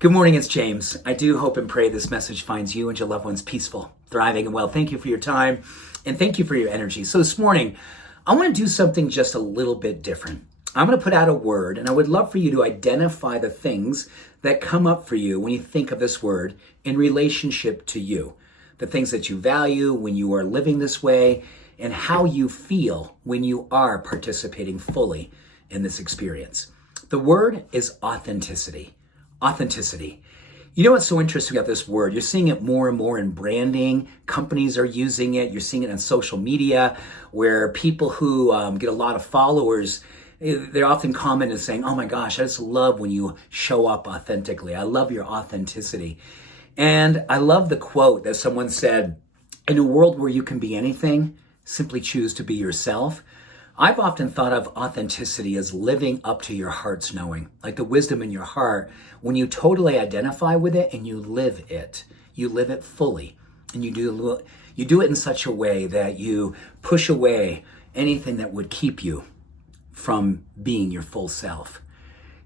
Good morning, it's James. I do hope and pray this message finds you and your loved ones peaceful, thriving, and well. Thank you for your time and thank you for your energy. So this morning, I want to do something just a little bit different. I'm going to put out a word, and I would love for you to identify the things that come up for you when you think of this word in relationship to you. The things that you value when you are living this way, and how you feel when you are participating fully in this experience. The word is authenticity. Authenticity. You know what's so interesting about this word? You're seeing it more and more in branding. Companies are using it. You're seeing it on social media where people who get a lot of followers, they're often comment as saying, oh my gosh, I just love when you show up authentically. I love your authenticity. And I love the quote that someone said, in a world where you can be anything, simply choose to be yourself. I've often thought of authenticity as living up to your heart's knowing, like the wisdom in your heart. When you totally identify with it and you live it fully, and you do it in such a way that you push away anything that would keep you from being your full self.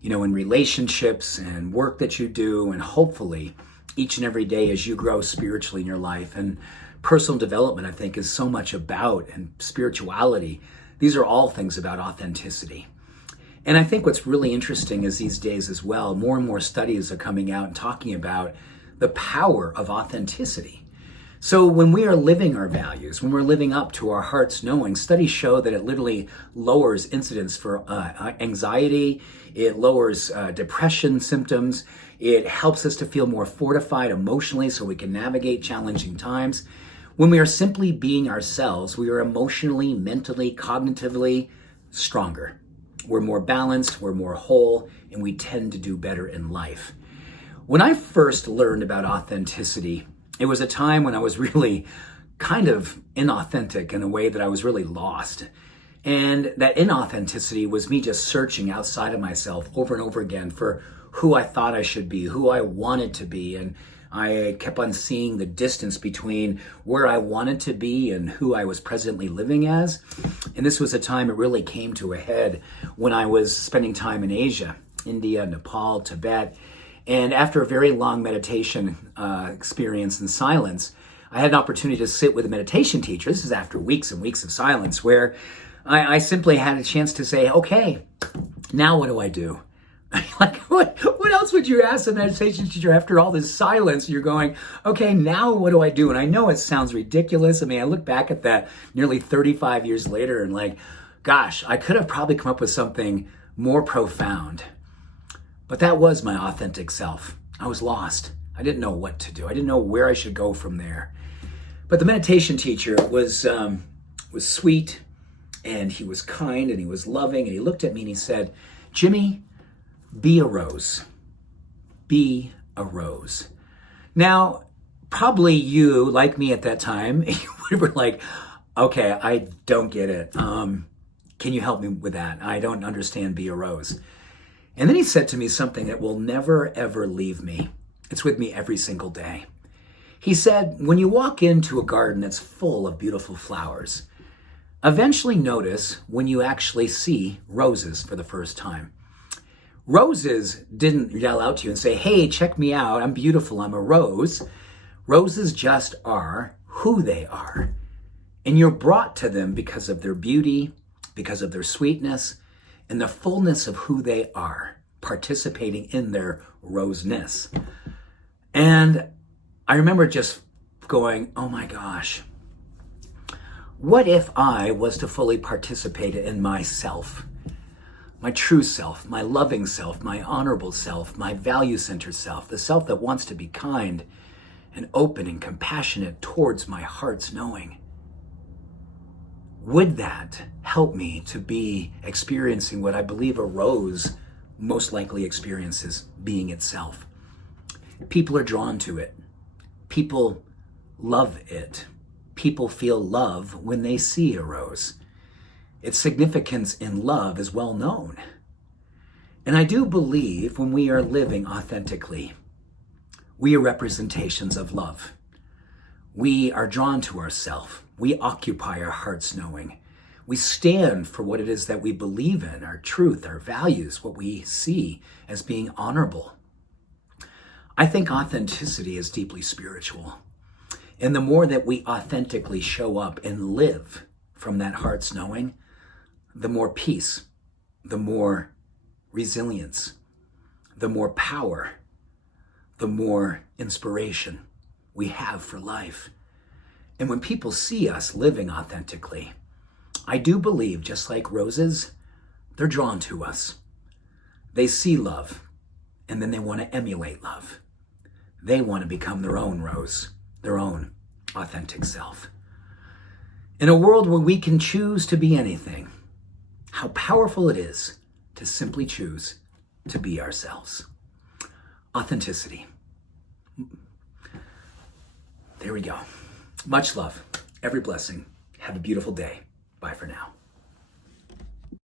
You know, in relationships and work that you do, and hopefully each and every day as you grow spiritually in your life. And personal development, I think, is so much about, and spirituality. These are all things about authenticity. And I think what's really interesting is these days as well, more and more studies are coming out and talking about the power of authenticity. So when we are living our values, when we're living up to our heart's knowing, studies show that it literally lowers incidence for anxiety, it lowers depression symptoms, it helps us to feel more fortified emotionally so we can navigate challenging times. When we are simply being ourselves, we are emotionally, mentally, cognitively stronger. We're more balanced, we're more whole, and we tend to do better in life. When I first learned about authenticity, it was a time when I was really kind of inauthentic in a way that I was really lost. And that inauthenticity was me just searching outside of myself over and over again for who I thought I should be, who I wanted to be, and I kept on seeing the distance between where I wanted to be and who I was presently living as. And this was a time it really came to a head when I was spending time in Asia, India, Nepal, Tibet. And after a very long meditation experience in silence, I had an opportunity to sit with a meditation teacher. This is after weeks and weeks of silence, where I simply had a chance to say, okay, now what do I do? Like, what else would you ask a meditation teacher after all this silence? You're going, okay, now what do I do? And I know it sounds ridiculous. I mean, I look back at that nearly 35 years later and like, gosh, I could have probably come up with something more profound. But that was my authentic self. I was lost. I didn't know what to do. I didn't know where I should go from there. But the meditation teacher was sweet, and he was kind, and he was loving, and he looked at me and he said, Jimmy, be a rose. Be a rose. Now, probably you, like me at that time, you were like, okay, I don't get it. Can you help me with that? I don't understand be a rose. And then he said to me something that will never, ever leave me. It's with me every single day. He said, when you walk into a garden that's full of beautiful flowers, eventually notice when you actually see roses for the first time. Roses didn't yell out to you and say, hey, check me out, I'm beautiful, I'm a rose. Roses just are who they are. And you're brought to them because of their beauty, because of their sweetness, and the fullness of who they are, participating in their roseness. And I remember just going, oh my gosh, what if I was to fully participate in myself? My true self, my loving self, my honorable self, my value-centered self, the self that wants to be kind and open and compassionate towards my heart's knowing. Would that help me to be experiencing what I believe a rose most likely experiences, being itself? People are drawn to it. People love it. People feel love when they see a rose. Its significance in love is well known. And I do believe when we are living authentically, we are representations of love. We are drawn to ourselves. We occupy our heart's knowing. We stand for what it is that we believe in, our truth, our values, what we see as being honorable. I think authenticity is deeply spiritual. And the more that we authentically show up and live from that heart's knowing, the more peace, the more resilience, the more power, the more inspiration we have for life. And when people see us living authentically, I do believe, just like roses, they're drawn to us. They see love, and then they want to emulate love. They want to become their own rose, their own authentic self. In a world where we can choose to be anything, how powerful it is to simply choose to be ourselves. Authenticity. There we go. Much love. Every blessing. Have a beautiful day. Bye for now.